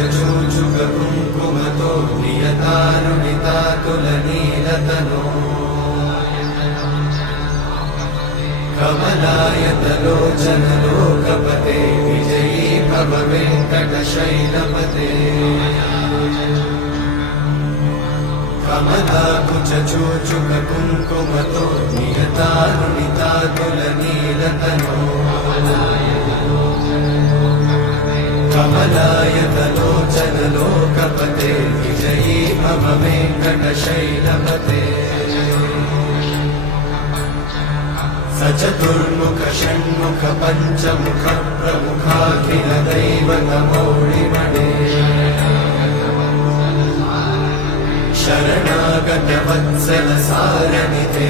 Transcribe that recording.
कुङ्कुमतो नियतारुणितातुलनीलतनो कमलायतलोचनलोकपते विजयी भव वेङ्कटशैलपते कमलाकुचूचुककुङ्कुमतो नियतारुणितातुलनीलतनो कमलायतलोचनलोकपते विजयी भव वेङ्कटशैलपते सचतुर्मुख षण्मुख पञ्चमुख प्रमुखाखिल दैवतमौळिमणे शरणागत वत्सल सारनिधे